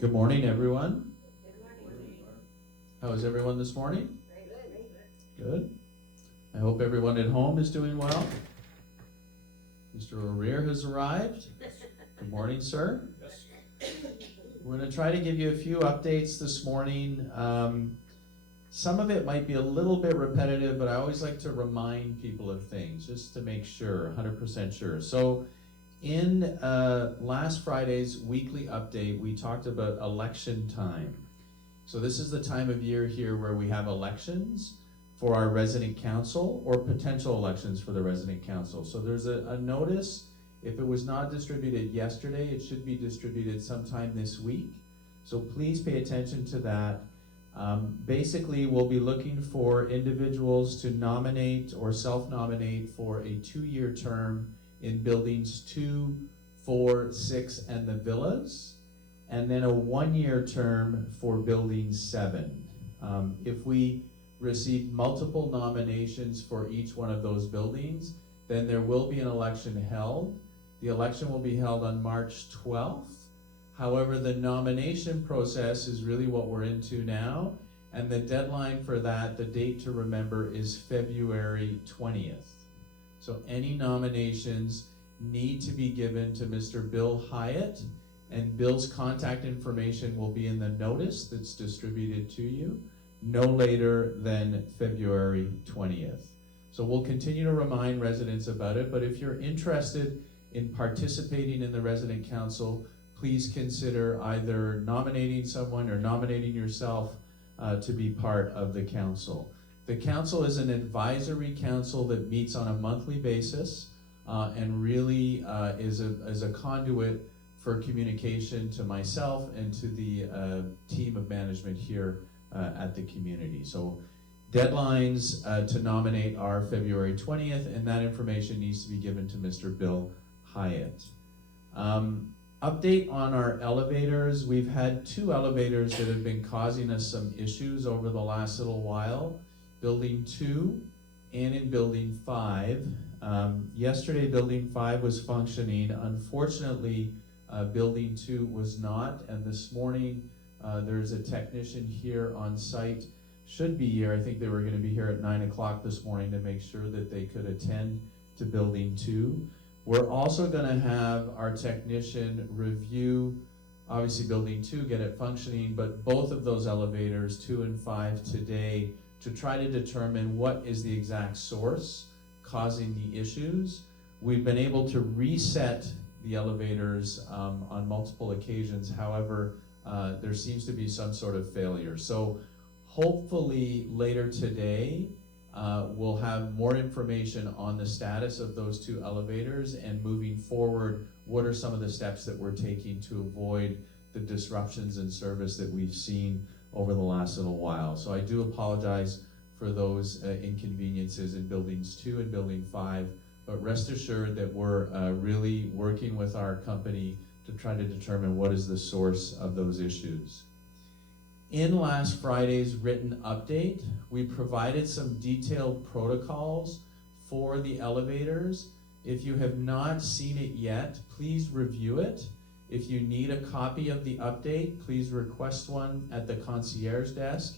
Good morning, everyone. Good morning. How is everyone this morning? Good. Good. I hope everyone at home is doing well. Mr. O'Rear has arrived. Good morning, sir. We're going to try to give you a few updates this morning. Some of it might be a little bit repetitive, but I always like to remind people of things just to make sure, 100% sure. So in last Friday's weekly update, we talked about election time. So this is the time of year here where we have elections for our resident council or potential elections for the resident council. So there's a notice. If it was not distributed yesterday, it should be distributed sometime this week. So please pay attention to that. Basically, we'll be looking for individuals to nominate or self-nominate for a 2-year term in buildings 2, 4, 6, and the villas, and then a 1-year term for building 7. If we receive multiple nominations for each one of those buildings, then there will be an election held. The election will be held on March 12th. However, the nomination process is really what we're into now, and the deadline for that, the date to remember, is February 20th. So any nominations need to be given to Mr. Bill Hyatt, and Bill's contact information will be in the notice that's distributed to you no later than February 20th. So we'll continue to remind residents about it, but if you're interested in participating in the resident council, please consider either nominating someone or nominating yourself to be part of the council. The council is an advisory council that meets on a monthly basis and really is a conduit for communication to myself and to the team of management here at the community. So deadlines to nominate are February 20th, and that information needs to be given to Mr. Bill Hyatt. Update on our elevators. We've had 2 elevators that have been causing us some issues over the last little while. Building 2 and in Building 5. Yesterday, Building 5 was functioning. Unfortunately, Building 2 was not, and this morning there's a technician here on site, should be here. I think they were going to be here at 9 o'clock this morning to make sure that they could attend to Building 2. We're also going to have our technician review, obviously Building 2, get it functioning, but both of those elevators, 2 and 5 today, to try to determine what is the exact source causing the issues. We've been able to reset the elevators on multiple occasions. However, there seems to be some sort of failure. So hopefully later today, we'll have more information on the status of those 2 elevators, and moving forward, what are some of the steps that we're taking to avoid the disruptions in service that we've seen over the last little while. So I do apologize for those inconveniences in Buildings 2 and Building 5, but rest assured that we're really working with our company to try to determine what is the source of those issues. In last Friday's written update, we provided some detailed protocols for the elevators. If you have not seen it yet, please review it. If you need a copy of the update, please request one at the concierge desk.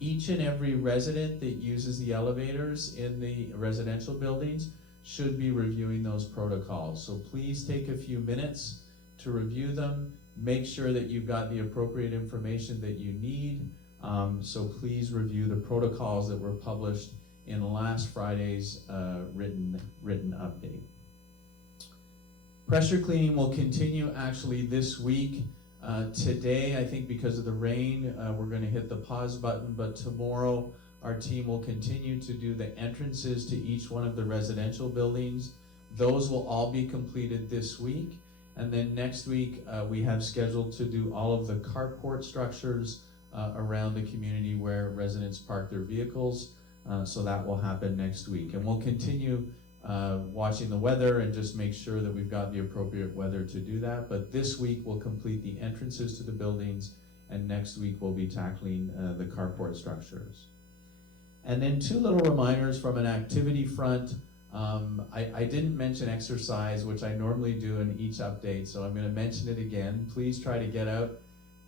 Each and every resident that uses the elevators in the residential buildings should be reviewing those protocols. So please take a few minutes to review them. Make sure that you've got the appropriate information that you need. So please review the protocols that were published in last Friday's written update. Pressure cleaning will continue actually this week. Today, I think because of the rain, we're going to hit the pause button, but tomorrow our team will continue to do the entrances to each one of the residential buildings. Those will all be completed this week. And then next week, we have scheduled to do all of the carport structures around the community where residents park their vehicles. So that will happen next week. And we'll continue watching the weather and just make sure that we've got the appropriate weather to do that. But this week, we'll complete the entrances to the buildings, and next week, we'll be tackling the carport structures. And then 2 little reminders from an activity front. I didn't mention exercise, which I normally do in each update, so I'm going to mention it again. Please try to get out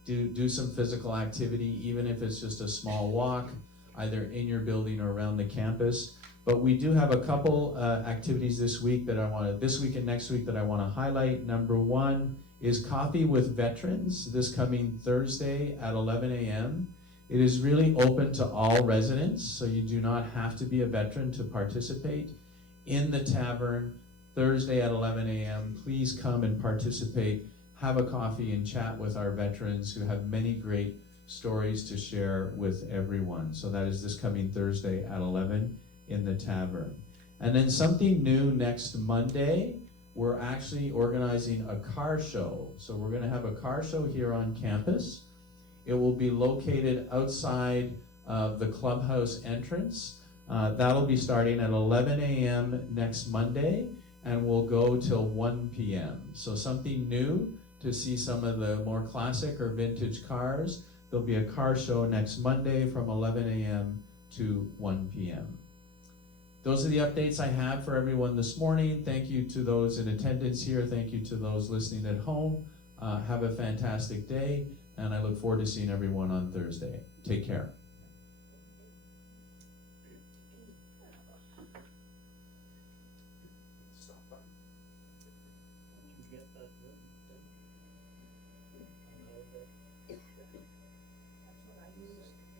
do some physical activity, even if it's just a small walk, either in your building or around the campus. But we do have a couple activities this week and next week that I want to highlight. Number one is Coffee with Veterans this coming Thursday at 11 a.m. It is really open to all residents, so you do not have to be a veteran to participate. In the tavern, Thursday at 11 a.m., please come and participate, have a coffee and chat with our veterans who have many great stories to share with everyone. So that is this coming Thursday at 11 in the tavern. And then something new next Monday, we're actually organizing a car show. So we're gonna have a car show here on campus. It will be located outside of the clubhouse entrance. That'll be starting at 11 a.m. next Monday and will go till 1 p.m. So something new to see some of the more classic or vintage cars. There'll be a car show next Monday from 11 a.m. to 1 p.m. Those are the updates I have for everyone this morning. Thank you to those in attendance here. Thank you to those listening at home. Have a fantastic day, and I look forward to seeing everyone on Thursday. Take care.